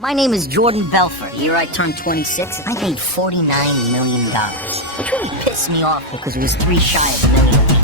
My name is Jordan Belfort. The year I turned 26, I made $49 million. Which really pissed me off because it was 3 shy of a million.